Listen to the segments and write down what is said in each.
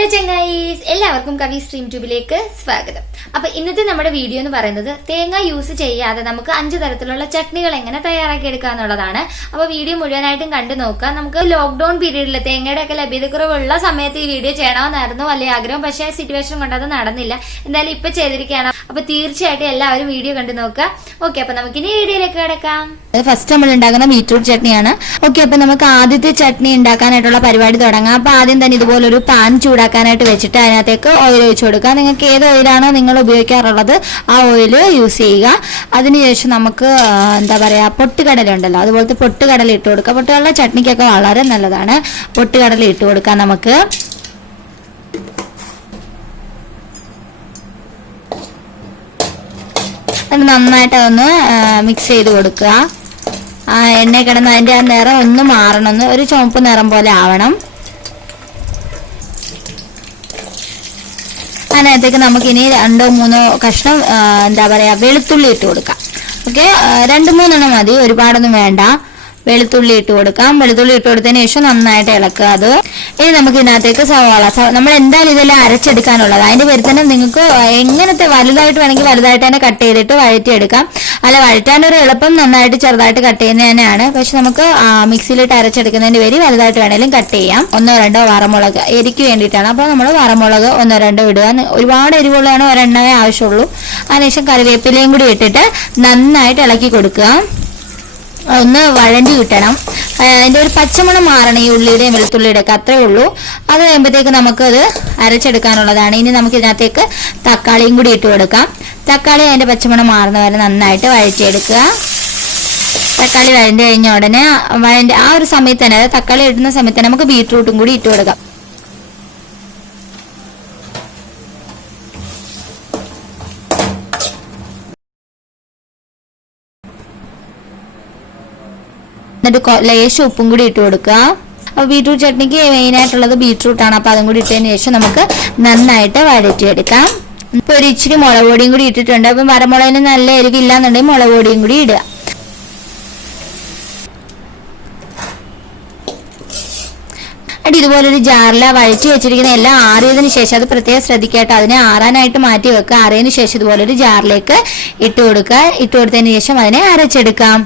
Hello ചങ്ങായീസ്, എല്ലാവർക്കും കവി stream ട്യൂബിലേക്ക് സ്വാഗതം. അപ്പൊ ഇന്നത്തെ നമ്മുടെ വീഡിയോ എന്ന് പറയുന്നത് തേങ്ങ യൂസ് ചെയ്യാതെ നമുക്ക് 5 തരത്തിലുള്ള ചട്നികൾ എങ്ങനെ തയ്യാറാക്കി എടുക്കുക എന്നുള്ളതാണ്. അപ്പൊ വീഡിയോ മുഴുവനായിട്ടും കണ്ടു നോക്കാം. നമുക്ക് ലോക്ക്ഡൌൺ പീരീഡിൽ തേങ്ങയുടെ ഒക്കെ ലഭ്യതക്കുറവുള്ള സമയത്ത് ഈ വീഡിയോ ചെയ്യണമെന്നായിരുന്നു വലിയ ആഗ്രഹം. പക്ഷെ സിറ്റുവേഷൻ കൊണ്ട് അത് നടന്നില്ല. എന്തായാലും ഇപ്പൊ ചെയ്തിരിക്കുകയാണ്. അപ്പൊ തീർച്ചയായിട്ടും എല്ലാവരും വീഡിയോ കണ്ടു നോക്കാം. ഓക്കെ, അപ്പൊ നമുക്കിനി വീഡിയോയിലേക്ക് കിടക്കാം. ഫസ്റ്റ് നമ്മൾ ഉണ്ടാക്കുന്ന ബീറ്റ്റൂട്ട് ചട്നിയാണ്. ഓക്കെ, അപ്പൊ നമുക്ക് ആദ്യത്തെ ചട്നി ഉണ്ടാക്കാനായിട്ടുള്ള പരിപാടി തുടങ്ങാം. അപ്പൊ ആദ്യം തന്നെ ഇതുപോലൊരു പാൻ ചൂടാക്കാനായിട്ട് വെച്ചിട്ട് അതിനകത്തേക്ക് ഓയിൽ ഒഴിച്ചു കൊടുക്കുക. നിങ്ങൾക്ക് ഏത് ഓയിലാണോ നിങ്ങൾ ഉപയോഗിക്കാറുള്ളത് ആ ഓയിൽ യൂസ് ചെയ്യുക. അതിനുശേഷം നമുക്ക് എന്താ പറയാ, പൊട്ടുകടല ഉണ്ടല്ലോ, അതുപോലത്തെ പൊട്ടുകടല ഇട്ട് കൊടുക്കുക. പൊട്ടുകടല ചട്നിക്കൊക്കെ വളരെ നല്ലതാണ്. പൊട്ടുകടല ഇട്ട് കൊടുക്കാം. നമുക്ക് അത് നന്നായിട്ട് അതൊന്ന് മിക്സ് ചെയ്ത് കൊടുക്കുക. എണ്ണ കിടന്ന് അതിന്റെ ആ നിറം ഒന്ന് മാറണം, ഒരു ചുവപ്പ് നിറം പോലെ ആവണം. അതിനകത്തേക്ക് നമുക്കിനി 2-3 കഷ്ണം എന്താ പറയാ വെളുത്തുള്ളി ഇട്ട് കൊടുക്കാം. ഓക്കെ, 2-3 മതി, ഒരുപാടൊന്നും വേണ്ട. വെളുത്തുള്ളി ഇട്ട് കൊടുക്കാം. വെളുത്തുള്ളി ഇട്ട് കൊടുത്തതിന് ശേഷം നന്നായിട്ട് ഇളക്കുക. അത് ഇനി നമുക്ക് ഇതിനകത്തേക്ക് സവാള, നമ്മൾ എന്തായാലും ഇതെല്ലാം അരച്ചെടുക്കാനുള്ളത്. അതിന്റെ പേര് തന്നെ നിങ്ങൾക്ക് എങ്ങനത്തെ വലുതായിട്ട് വേണമെങ്കിൽ വലുതായിട്ട് തന്നെ കട്ട് ചെയ്തിട്ട് വഴറ്റിയെടുക്കാം. അല്ല, വഴറ്റാനൊരു എളുപ്പം നന്നായിട്ട് ചെറുതായിട്ട് കട്ട് ചെയ്യുന്നത് തന്നെയാണ്. പക്ഷെ നമുക്ക് മിക്സിയിലിട്ട് അരച്ചെടുക്കുന്നതിന്റെ പേര് വലുതായിട്ട് വേണമെങ്കിലും കട്ട് ചെയ്യാം. 1-2 വറമുളക് എരിക്ക് വേണ്ടിയിട്ടാണ്. അപ്പോൾ നമ്മൾ വറമുളക് 1-2 ഇടുക. ഒരുപാട് എരിവുള്ളതാണ്, ഒരെണ്ണമേ ആവശ്യമുള്ളൂ. അതിനുശേഷം കറിവേപ്പിലയും കൂടി ഇട്ടിട്ട് നന്നായിട്ട് ഇളക്കി കൊടുക്കുക. ഒന്ന് വഴണ്ടി കിട്ടണം. അതിന്റെ ഒരു പച്ചമണം മാറണം ഈ ഉള്ളിയുടെയും വെളുത്തുള്ളിയുടെ ഒക്കെ, അത്രേ ഉള്ളൂ. അത് കഴിയുമ്പോഴത്തേക്ക് നമുക്കത് അരച്ചെടുക്കാനുള്ളതാണ്. ഇനി നമുക്ക് ഇതിനകത്തേക്ക് തക്കാളിയും കൂടി ഇട്ട് കൊടുക്കാം. തക്കാളി അതിന്റെ പച്ചമണം മാറുന്ന വരെ നന്നായിട്ട് വഴറ്റിയെടുക്കുക. തക്കാളി വഴണ്ടി കഴിഞ്ഞ ഉടനെ ആ ഒരു സമയത്ത് തന്നെ, അതായത് തക്കാളി ഇടുന്ന സമയത്ത് തന്നെ നമുക്ക് ബീറ്റ്റൂട്ടും കൂടി ഇട്ട് കൊടുക്കാം. എന്നിട്ട് ലേശം ഉപ്പും കൂടി ഇട്ട് കൊടുക്കുക. അപ്പൊ ബീറ്റ്റൂട്ട് ചട്നിക്ക് മെയിൻ ആയിട്ടുള്ളത് ബീറ്റ്റൂട്ടാണ്. അപ്പൊ അതും കൂടി ഇട്ടതിന് ശേഷം നമുക്ക് നന്നായിട്ട് വഴറ്റിയെടുക്കാം. ഇപ്പൊ ഒരു ഇച്ചിരി മുളക് പൊടിയും കൂടി ഇട്ടിട്ടുണ്ട്. അപ്പൊ വരമുളകിന് നല്ല എരിവില്ലാന്നുണ്ടെങ്കിൽ മുളക് പൊടിയും കൂടി ഇടുക. ഇതുപോലൊരു ജാറില വഴറ്റി വെച്ചിരിക്കുന്ന എല്ലാം ആറിയതിനു ശേഷം, അത് പ്രത്യേകം ശ്രദ്ധിക്കട്ടെ, അതിനെ ആറാനായിട്ട് മാറ്റി വെക്കുക. ആറിയതിനു ശേഷം ഇതുപോലൊരു ജാറിലേക്ക് ഇട്ട് കൊടുക്കുക. ഇട്ട് കൊടുത്തതിന് ശേഷം അതിനെ അരച്ചെടുക്കാം.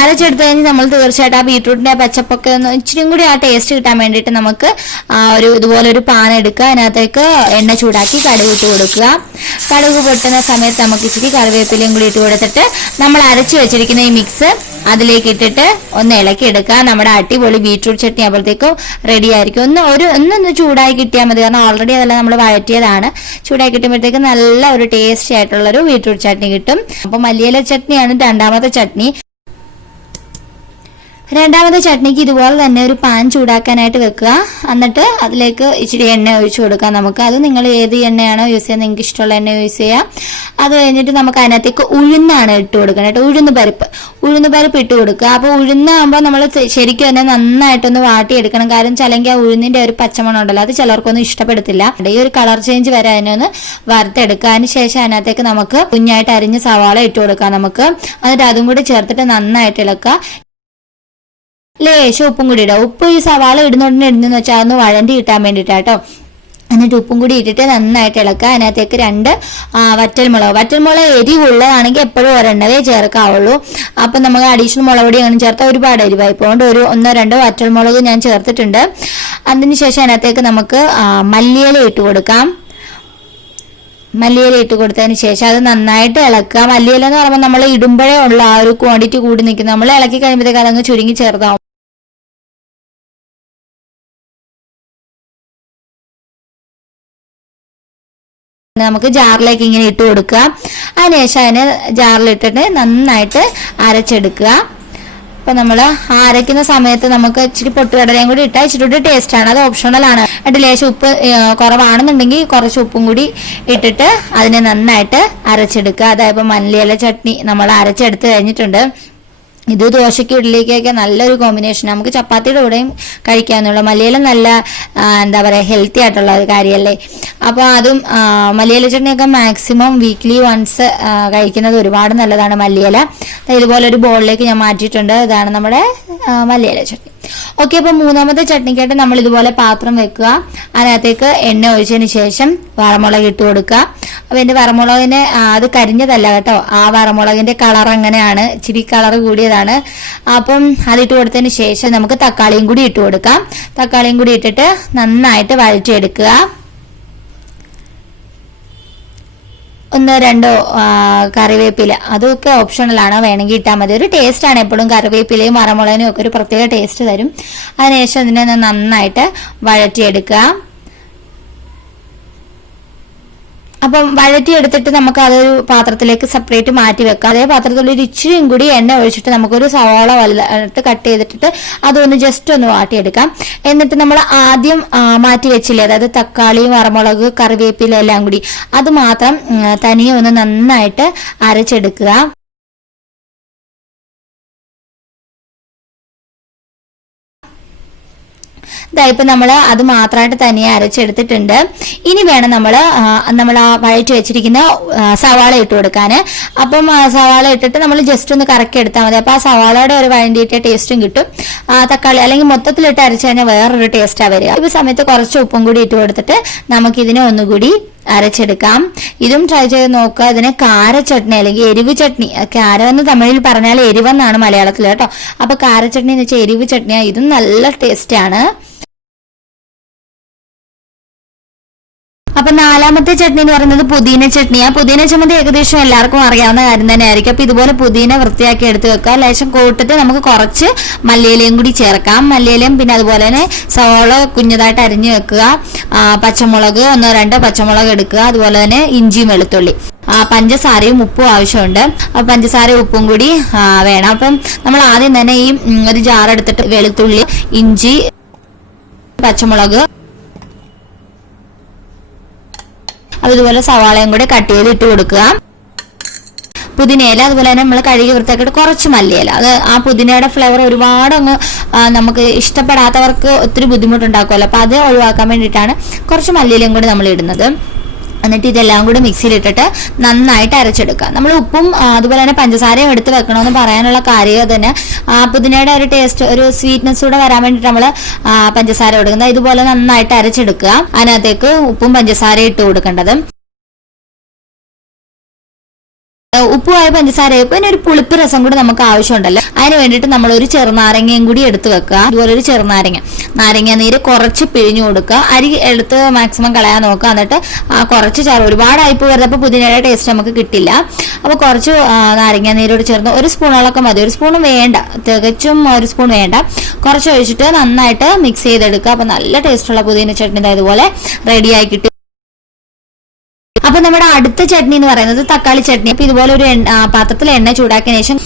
അരച്ചെടുത്ത് കഴിഞ്ഞ് നമ്മൾ തീർച്ചയായിട്ടും ആ ബീറ്റ്റൂട്ടിന്റെ പച്ചപ്പൊക്കെ ഒന്ന് ഇച്ചിരി കൂടി ആ ടേസ്റ്റ് കിട്ടാൻ വേണ്ടിയിട്ട് നമുക്ക് ഇതുപോലെ ഒരു പാൻ എടുക്കുക. അതിനകത്തേക്ക് എണ്ണ ചൂടാക്കി കടുക് ഇട്ട് കൊടുക്കുക. കടുക് പൊട്ടുന്ന സമയത്ത് നമുക്ക് ഇച്ചിരി കറിവേപ്പിലയും കൂടി ഇട്ട് കൊടുത്തിട്ട് നമ്മൾ അരച്ചു വെച്ചിരിക്കുന്ന ഈ മിക്സ് അതിലേക്ക് ഇട്ടിട്ട് ഒന്ന് ഇളക്കി എടുക്കുക. നമ്മുടെ അടിപൊളി ബീറ്റ്റൂട്ട് ചട്നി ആകുമ്പോഴത്തേക്കും റെഡി ആയിരിക്കും. ഒന്നൊന്ന് ചൂടായി കിട്ടിയാൽ മതി, കാരണം ഓൾറെഡി അതെല്ലാം നമ്മൾ വഴറ്റിയതാണ്. ചൂടായി കിട്ടുമ്പോഴത്തേക്ക് നല്ല ഒരു ടേസ്റ്റി ആയിട്ടുള്ളൊരു ബീറ്റ്റൂട്ട് ചട്നി കിട്ടും. അപ്പൊ മല്ലിയില ചട്നിയാണ് രണ്ടാമത്തെ ചട്നി. രണ്ടാമത്തെ ചട്നിക്ക് ഇതുപോലെ തന്നെ ഒരു പാൻ ചൂടാക്കാനായിട്ട് വെക്കുക. എന്നിട്ട് അതിലേക്ക് ഇച്ചിരി എണ്ണ ഒഴിച്ചു കൊടുക്കാം. നമുക്ക് അത് നിങ്ങൾ ഏത് എണ്ണയാണോ യൂസ് ചെയ്യുന്നത്, നിങ്ങൾക്ക് ഇഷ്ടമുള്ള എണ്ണ യൂസ് ചെയ്യാം. അത് കഴിഞ്ഞിട്ട് നമുക്ക് അതിനകത്തേക്ക് ഉഴുന്നാണ് ഇട്ട് കൊടുക്കണം. ഉഴുന്ന് പരിപ്പ് ഇട്ട് കൊടുക്കുക. അപ്പോൾ ഉഴുന്നാകുമ്പോൾ നമ്മൾ ശരിക്കും തന്നെ നന്നായിട്ടൊന്ന് വാട്ടിയെടുക്കണം. കാരണം ചിലങ്കിൽ ആ ഉഴുന്നിന്റെ ഒരു പച്ചമണം ഉണ്ടല്ലോ, അത് ചിലർക്കൊന്നും ഇഷ്ടപ്പെടത്തില്ല. ഈ ഒരു കളർ ചേഞ്ച് വരെ അതിനൊന്ന് വറുത്തെടുക്കുക. അതിന് ശേഷം അതിനകത്തേക്ക് നമുക്ക് കുഞ്ഞായിട്ട് അരിഞ്ഞ സവാള ഇട്ട് കൊടുക്കാം. നമുക്ക് എന്നിട്ട് അതും കൂടി ചേർത്തിട്ട് നന്നായിട്ട് ഇളക്കുക. ലേശം ഉപ്പും കൂടി ഇടുക. ഉപ്പ് ഈ സവാള ഇടുന്നോണ്ടിന് വെച്ചാൽ അതൊന്ന് വഴണ്ടി കിട്ടാൻ വേണ്ടിയിട്ടാട്ടോ. എന്നിട്ട് ഉപ്പും കൂടി ഇട്ടിട്ട് നന്നായിട്ട് ഇളക്കുക. അതിനകത്തേക്ക് 2 വറ്റൽമുളക് എരിവുള്ളതാണെങ്കിൽ എപ്പോഴും ഒരെണ്ണവേ ചേർക്കാവുള്ളൂ. അപ്പൊ നമുക്ക് അഡീഷണൽ മുളക് പൊടി അങ്ങനെ ചേർത്താൽ ഒരുപാട് എരിവായി പോകൊണ്ട് 1-2 വറ്റൽമുളക് ഞാൻ ചേർത്തിട്ടുണ്ട്. അതിനുശേഷം അതിനകത്തേക്ക് നമുക്ക് മല്ലിയില ഇട്ട് കൊടുക്കാം. മല്ലിയില ഇട്ട് കൊടുത്തതിന് ശേഷം അത് നന്നായിട്ട് ഇളക്കുക. മല്ലിയില എന്ന് പറയുമ്പോൾ നമ്മൾ ഇടുമ്പോഴേ ഉള്ള ആ ഒരു ക്വാണ്ടിറ്റി കൂടി നിൽക്കുന്നത്. നമ്മൾ ഇളക്കി കഴിയുമ്പോഴത്തേക്ക് അതങ്ങ് ചുരുങ്ങി ചേർത്താവും. നമുക്ക് ജാറിലേക്ക് ഇങ്ങനെ ഇട്ട് കൊടുക്കുക. അതിനുശേഷം അതിനെ ജാറിലിട്ടിട്ട് നന്നായിട്ട് അരച്ചെടുക്കുക. അപ്പൊ നമ്മൾ അരയ്ക്കുന്ന സമയത്ത് നമുക്ക് ഇച്ചിരി പൊട്ടുകടലയും കൂടി ഇട്ടാൽ ഇച്ചിരി ടേസ്റ്റ് ആണ്. അത് ഓപ്ഷണൽ ആണ്. എന്നിട്ട് ലേശം ഉപ്പ് കുറവാണെന്നുണ്ടെങ്കിൽ കുറച്ച് ഉപ്പും കൂടി ഇട്ടിട്ട് അതിനെ നന്നായിട്ട് അരച്ചെടുക്കുക. അതായത് മല്ലിയില ചട്നി നമ്മൾ അരച്ചെടുത്ത് കഴിഞ്ഞിട്ടുണ്ട്. ഇത് ദോശയ്ക്ക് ഇഡ്ഡലിക്കൊക്കെ നല്ലൊരു കോമ്പിനേഷൻ. നമുക്ക് ചപ്പാത്തിയുടെ കൂടെയും കഴിക്കാന്നുള്ള. മല്ലിയില നല്ല എന്താ പറയാ ഹെൽത്തി ആയിട്ടുള്ള ഒരു കാര്യമല്ലേ. അപ്പോൾ അതും മല്ലിയില ചട്നിയൊക്കെ മാക്സിമം വീക്ക്ലി വൺസ് കഴിക്കുന്നത് ഒരുപാട് നല്ലതാണ്. മല്ലിയില ഇതുപോലെ ഒരു ബോളിലേക്ക് ഞാൻ മാറ്റിയിട്ടുണ്ട്. ഇതാണ് നമ്മുടെ മല്ലിയില ചട്നി. ഓക്കെ, അപ്പൊ മൂന്നാമത്തെ ചട്നിക്കായിട്ട് നമ്മൾ ഇതുപോലെ പാത്രം വെക്കുക. അതിനകത്തേക്ക് എണ്ണ ഒഴിച്ചതിന് ശേഷം വറമുളക് ഇട്ട് കൊടുക്കുക. അപ്പൊ എന്റെ വറമുളകിന് അത് കരിഞ്ഞതല്ല കേട്ടോ, ആ വറമുളകിന്റെ കളർ അങ്ങനെയാണ്, ഇച്ചിരി കളർ കൂടിയതാണ്. അപ്പം അതിട്ട് കൊടുത്തതിന് ശേഷം നമുക്ക് തക്കാളിയും കൂടി ഇട്ട് കൊടുക്കാം. തക്കാളിയും കൂടി ഇട്ടിട്ട് നന്നായിട്ട് വഴറ്റിയെടുക്കുക. ഒന്നോ രണ്ടോ കറിവേപ്പില, അതൊക്കെ ഓപ്ഷണലാണ്, വേണമെങ്കിൽ ഇട്ടാൽ മതി. ഒരു ടേസ്റ്റാണ് എപ്പോഴും, കറിവേപ്പിലയും വറമുളകിനും ഒക്കെ ഒരു പ്രത്യേക ടേസ്റ്റ് തരും. അതിനുശേഷം ഇതിനെ നന്നായിട്ട് വഴറ്റിയെടുക്കുക. അപ്പം വഴറ്റിയെടുത്തിട്ട് നമുക്ക് അതൊരു പാത്രത്തിലേക്ക് സെപ്പറേറ്റ് മാറ്റി വെക്കാം. അതേ പാത്രത്തിൽ ഒരു ഇച്ചിരിയും കൂടി എണ്ണ ഒഴിച്ചിട്ട് നമുക്കൊരു സവാള വലുതായിട്ട് കട്ട് ചെയ്തിട്ട് അതൊന്ന് ജസ്റ്റ് ഒന്ന് വാട്ടിയെടുക്കാം. എന്നിട്ട് നമ്മൾ ആദ്യം മാറ്റി വെച്ചില്ലേ, അതായത് തക്കാളി, വറമുളക്, കറിവേപ്പില എല്ലാം കൂടി, അത് മാത്രം തനിയെ ഒന്ന് നന്നായിട്ട് അരച്ചെടുക്കുക. ഇപ്പൊ നമ്മൾ അത് മാത്രമായിട്ട് തനിയെ അരച്ചെടുത്തിട്ടുണ്ട്. ഇനി വേണം നമ്മൾ ആ വഴറ്റി വെച്ചിരിക്കുന്ന സവാള ഇട്ട് കൊടുക്കാൻ. അപ്പം സവാള ഇട്ടിട്ട് നമ്മൾ ജസ്റ്റ് ഒന്ന് കറക്കി എടുത്താൽ മതി. അപ്പൊ ആ സവാളയുടെ ഒരു വഴണ്ടിയിട്ട് ടേസ്റ്റും കിട്ടും. തക്കാളി അല്ലെങ്കിൽ മൊത്തത്തിലിട്ട് അരച്ചു കഴിഞ്ഞാൽ വേറൊരു ടേസ്റ്റാണ് വരിക. ഈ സമയത്ത് കുറച്ച് ഉപ്പും കൂടി ഇട്ട് കൊടുത്തിട്ട് നമുക്കിതിനെ ഒന്നുകൂടി അരച്ചെടുക്കാം. ഇതും ട്രൈ ചെയ്ത് നോക്കുക. ഇതിനെ കാര ചട്നി അല്ലെങ്കിൽ എരിവ് ചട്നി, കാര എന്ന് തമിഴിൽ പറഞ്ഞാൽ എരിവെന്നാണ് മലയാളത്തിൽ കേട്ടോ. അപ്പൊ കാര ചട്നി എന്ന് വെച്ചാൽ എരിവ് ചട്നിയാണ്. ഇതും നല്ല ടേസ്റ്റാണ്. അപ്പൊ നാലാമത്തെ ചട്നി എന്ന് പറയുന്നത് പുതിന ചട്നിയാ. പുതിന ചമ്മന്തി ഏകദേശം എല്ലാവർക്കും അറിയാവുന്ന കാര്യം തന്നെ ആയിരിക്കും. അപ്പൊ ഇതുപോലെ പുതിന വൃത്തിയാക്കി എടുത്ത് വെക്കുക. ലേശം കൂട്ടിട്ട് നമുക്ക് കുറച്ച് മല്ലിയിലയും കൂടി ചേർക്കാം. മല്ലിയിലയും പിന്നെ അതുപോലെ തന്നെ സവാള കുഞ്ഞതായിട്ട് അരിഞ്ഞു വെക്കുക. പച്ചമുളക് ഒന്നോ രണ്ടോ പച്ചമുളക് എടുക്കുക. അതുപോലെ തന്നെ ഇഞ്ചിയും വെളുത്തുള്ളി, പഞ്ചസാരയും ഉപ്പും ആവശ്യമുണ്ട്. പഞ്ചസാരയും ഉപ്പും കൂടി വേണം. അപ്പം നമ്മൾ ആദ്യം തന്നെ ഈ ഒരു ജാർ എടുത്തിട്ട് വെളുത്തുള്ളി, ഇഞ്ചി, പച്ചമുളക്, അതുപോലെ സവാളയും കൂടെ കട്ട് ചെയ്ത് ഇട്ട് കൊടുക്കുക. പുതിനയില, അതുപോലെ തന്നെ നമ്മൾ കഴുകി വൃത്തിയാക്കിയിട്ട് കുറച്ച് മല്ലിയില. അത് ആ പുതിനയുടെ ഫ്ലേവർ ഒരുപാട് അങ്ങ് നമുക്ക് ഇഷ്ടപ്പെടാത്തവർക്ക് ഒത്തിരി ബുദ്ധിമുട്ടുണ്ടാക്കുമല്ലോ. അപ്പൊ അത് ഒഴിവാക്കാൻ വേണ്ടിയിട്ടാണ് കുറച്ച് മല്ലിയിലയും കൂടി നമ്മൾ ഇടുന്നത്. എന്നിട്ട് ഇതെല്ലാം കൂടി മിക്സിയിലിട്ടിട്ട് നന്നായിട്ട് അരച്ചെടുക്കുക. നമ്മൾ ഉപ്പും അതുപോലെ തന്നെ പഞ്ചസാരയും എടുത്ത് വെക്കണമെന്ന് പറയാനുള്ള കാര്യം തന്നെ പുതിനയുടെ ഒരു ടേസ്റ്റ്, ഒരു സ്വീറ്റ്നെസ് കൂടെ വരാൻ വേണ്ടിയിട്ട് നമ്മൾ പഞ്ചസാര കൊടുക്കുന്നത്. ഇതുപോലെ നന്നായിട്ട് അരച്ചെടുക്കുക. അതിനകത്തേക്ക് ഉപ്പും പഞ്ചസാരയും ഇട്ട് കൊടുക്കേണ്ടത്. ഉപ്പുമായ പഞ്ചസാരയും പിന്നെ ഒരു പുളിപ്പ് രസം കൂടി നമുക്ക് ആവശ്യമുണ്ടല്ലോ. അതിന് വേണ്ടിയിട്ട് നമ്മൾ ഒരു ചെറുനാരങ്ങയും കൂടി എടുത്ത് വെക്കുക. അതുപോലെ ഒരു നാരങ്ങ നീര് കുറച്ച് പിഴിഞ്ഞു കൊടുക്കുക. അരി എടുത്ത് മാക്സിമം കളയാൻ നോക്കുക. എന്നിട്ട് കുറച്ച് ഒരുപാട് അയപ്പ് വരുന്നപ്പോൾ പുതിനയുടെ ടേസ്റ്റ് നമുക്ക് കിട്ടില്ല. അപ്പൊ കുറച്ച് നാരങ്ങ നീരോട് ചേർന്ന് ഒരു സ്പൂണോളൊക്കെ മതി. ഒരു സ്പൂൺ വേണ്ട, തികച്ചും ഒരു സ്പൂൺ വേണ്ട. കുറച്ച് ഒഴിച്ചിട്ട് നന്നായിട്ട് മിക്സ് ചെയ്തെടുക്കുക. അപ്പൊ നല്ല ടേസ്റ്റുള്ള പുതിന ചട്നി ഇതുപോലെ റെഡിയായി കിട്ടും. അപ്പൊ നമ്മുടെ അടുത്ത ചട്നി എന്ന് പറയുന്നത് തക്കാളി ചട്നി. അപ്പൊ ഇതുപോലെ ഒരു പാത്രത്തിൽ എണ്ണ ചൂടാക്കിയതിനു ശേഷം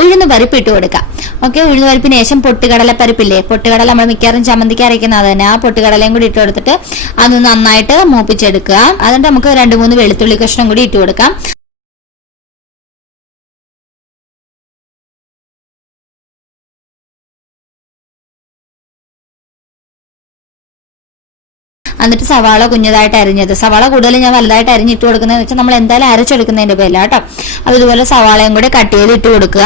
ഉഴുന്ന് പരിപ്പ് ഇട്ട് കൊടുക്കാം. ഓക്കെ, ഉഴുന്ന് പരിപ്പിന് ശേഷം പൊട്ടുകടല പരിപ്പില്ലേ, പൊട്ടുകടല നമ്മൾ മിക്കവാറും ചമ്മന്തിക്ക് അരയ്ക്കുന്നത് തന്നെ, ആ പൊട്ടുകടലയും കൂടി ഇട്ട് കൊടുത്തിട്ട് അത് നന്നായിട്ട് മൂപ്പിച്ചെടുക്കുക. അതുകൊണ്ട് നമുക്ക് 2-3 വെളുത്തുള്ളി കഷ്ണം കൂടി ഇട്ട് കൊടുക്കാം. എന്നിട്ട് സവാള കുഞ്ഞതായിട്ട് അരിഞ്ഞത്, സവാള കൂടുതൽ ഞാൻ വലുതായിട്ട് അരിഞ്ഞിട്ട് കൊടുക്കുന്നതെന്ന് വെച്ചാൽ നമ്മൾ എന്തായാലും അരച്ചെടുക്കുന്നതിന്റെ പേരില്ല കേട്ടോ. അപ്പൊ ഇതുപോലെ സവാളയും കൂടെ കട്ട് ചെയ്ത് ഇട്ട് കൊടുക്കുക.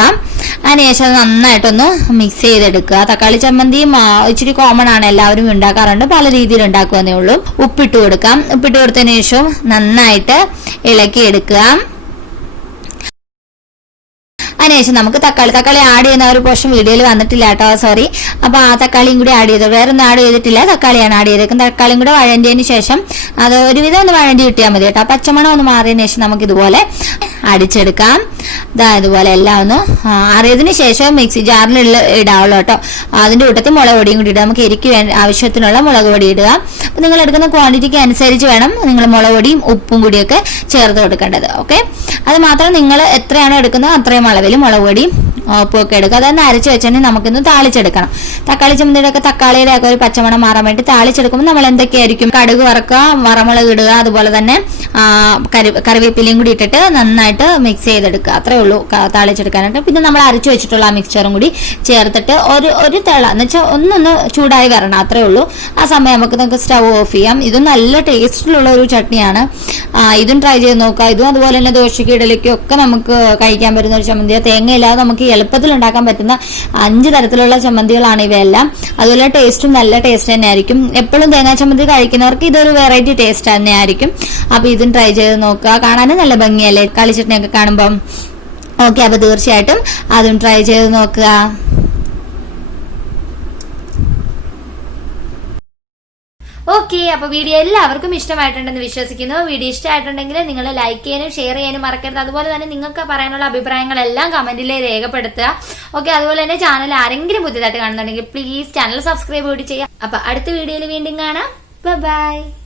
അതിനുശേഷം നന്നായിട്ടൊന്ന് മിക്സ് ചെയ്തെടുക്കുക. തക്കാളി ചമ്മന്തിയും ഇച്ചിരി കോമൺ ആണ്, എല്ലാവരും ഉണ്ടാക്കാറുണ്ട്, പല രീതിയിൽ ഉണ്ടാക്കുവന്നേ ഉള്ളൂ. ഉപ്പിട്ട് കൊടുക്കാം. ഉപ്പിട്ട് കൊടുത്തതിന് ശേഷം നന്നായിട്ട് ഇളക്കി എടുക്കുക. അതിനുശേഷം നമുക്ക് തക്കാളി ആഡ് ചെയ്യുന്ന ഒരു പോർഷൻ വീഡിയോയിൽ വന്നിട്ടില്ല കേട്ടോ, സോറി. അപ്പൊ ആ തക്കാളിയും കൂടി ആഡ് ചെയ്തു, വേറെ ഒന്നും ആഡ് ചെയ്തിട്ടില്ല, തക്കാളിയാണ് ആഡ് ചെയ്തേക്കുന്നത്. തക്കാളിയും കൂടെ വഴണ്ടിയതിന് ശേഷം അത് ഒരുവിധം ഒന്ന് വഴണ്ടി കിട്ടിയാൽ മതി കേട്ടോ. പച്ചമണം ഒന്ന് മാറിയതിനു ശേഷം നമുക്ക് ഇതുപോലെ അടിച്ചെടുക്കാം. ഇതുപോലെ എല്ലാം ഒന്ന് അറിയതിന് ശേഷം മിക്സി ജാറിൽ ഇടാവുള്ളൂ കേട്ടോ. അതിന്റെ കൂട്ടത്തിൽ മുളക് പൊടിയും കൂടി ഇടുക. നമുക്ക് എരിക്ക് ആവശ്യത്തിനുള്ള മുളക് പൊടി ഇടുക. അപ്പൊ നിങ്ങൾ എടുക്കുന്ന ക്വാണ്ടിറ്റിക്ക് അനുസരിച്ച് വേണം നിങ്ങൾ മുളക് പൊടിയും ഉപ്പും കൂടിയൊക്കെ ചേർത്ത് കൊടുക്കേണ്ടത്. ഓക്കെ, അത് മാത്രം നിങ്ങൾ എത്രയാണോ എടുക്കുന്നത് അത്രയും അളവിൽ മുളക് പൊടിയും ഉപ്പൊക്കെ എടുക്കുക. അതൊന്ന് അരച്ച് വെച്ചിട്ടുണ്ടെങ്കിൽ നമുക്കിന്ന് താളിച്ചെടുക്കണം. തക്കാളി ചമ്മന്തിയുടെ ഒക്കെ തക്കാളിയുടെ ഒക്കെ ഒരു പച്ചമണം മാറാൻ വേണ്ടി താളിച്ചെടുക്കുമ്പോൾ നമ്മൾ എന്തൊക്കെയായിരിക്കും, കടുക് വറക്കുക, വറമുളക് ഇടുക, അതുപോലെ തന്നെ കറിവേപ്പിലയും കൂടി ഇട്ടിട്ട് നന്നായിട്ട് മിക്സ് ചെയ്തെടുക്കുക. അത്രേ ഉള്ളൂ താളിച്ചെടുക്കാനായിട്ട്. പിന്നെ നമ്മൾ അരച്ചു വെച്ചിട്ടുള്ള ആ മിക്സ്ചറും കൂടി ചേർത്തിട്ട് ഒരു തിള എന്ന് വെച്ചാൽ ഒന്നൊന്ന് ചൂടായി വരണം, അത്രേ ഉള്ളൂ. ആ സമയം നമുക്ക് സ്റ്റൗ ഓഫ് ചെയ്യാം. ഇതും നല്ല ടേസ്റ്റിലുള്ള ഒരു ചട്നിയാണ്. ഇതും ട്രൈ ചെയ്ത് നോക്കുക. ഇതും അതുപോലെ തന്നെ ദോശയ്ക്ക് ഇഡലിക്കും ഒക്കെ നമുക്ക് കഴിക്കാൻ പറ്റുന്ന ഒരു ചമ്മന്തിയാണ്. തേങ്ങയില്ലാതെ നമുക്ക് എളുപ്പത്തിൽ ഉണ്ടാക്കാൻ പറ്റുന്ന 5 തരത്തിലുള്ള ചമ്മന്തികളാണ് ഇവയെല്ലാം. അതുപോലെ ടേസ്റ്റും നല്ല ടേസ്റ്റ് തന്നെ ആയിരിക്കും. എപ്പോഴും തേങ്ങാ ചമ്മന്തി കഴിക്കുന്നവർക്ക് ഇതൊരു വെറൈറ്റി ടേസ്റ്റ് തന്നെ ആയിരിക്കും. അപ്പൊ ഇതും ട്രൈ ചെയ്ത് നോക്കുക. കാണാനും നല്ല ഭംഗിയല്ലേ കളിച്ചട്ടിനൊക്കെ കാണുമ്പം. ഓക്കെ, അപ്പൊ തീർച്ചയായിട്ടും അതും ട്രൈ ചെയ്ത് നോക്കുക. ഓക്കെ, അപ്പൊ വീഡിയോ എല്ലാവർക്കും ഇഷ്ടമായിട്ടുണ്ടെന്ന് വിശ്വസിക്കുന്നു. വീഡിയോ ഇഷ്ടമായിട്ടുണ്ടെങ്കിൽ നിങ്ങൾ ലൈക്ക് ചെയ്യാനും ഷെയർ ചെയ്യാനും മറക്കരുത്. അതുപോലെ തന്നെ നിങ്ങൾക്ക് പറയാനുള്ള അഭിപ്രായങ്ങളെല്ലാം കമന്റിൽ രേഖപ്പെടുത്തുക. ഓക്കെ, അതുപോലെ തന്നെ ചാനൽ ആരെങ്കിലും പുതിയതായിട്ട് കാണുന്നുണ്ടെങ്കിൽ പ്ലീസ് ചാനൽ സബ്സ്ക്രൈബ് കൂടി ചെയ്യാം. അപ്പൊ അടുത്ത വീഡിയോയിൽ വീണ്ടും കാണാം. ബൈ.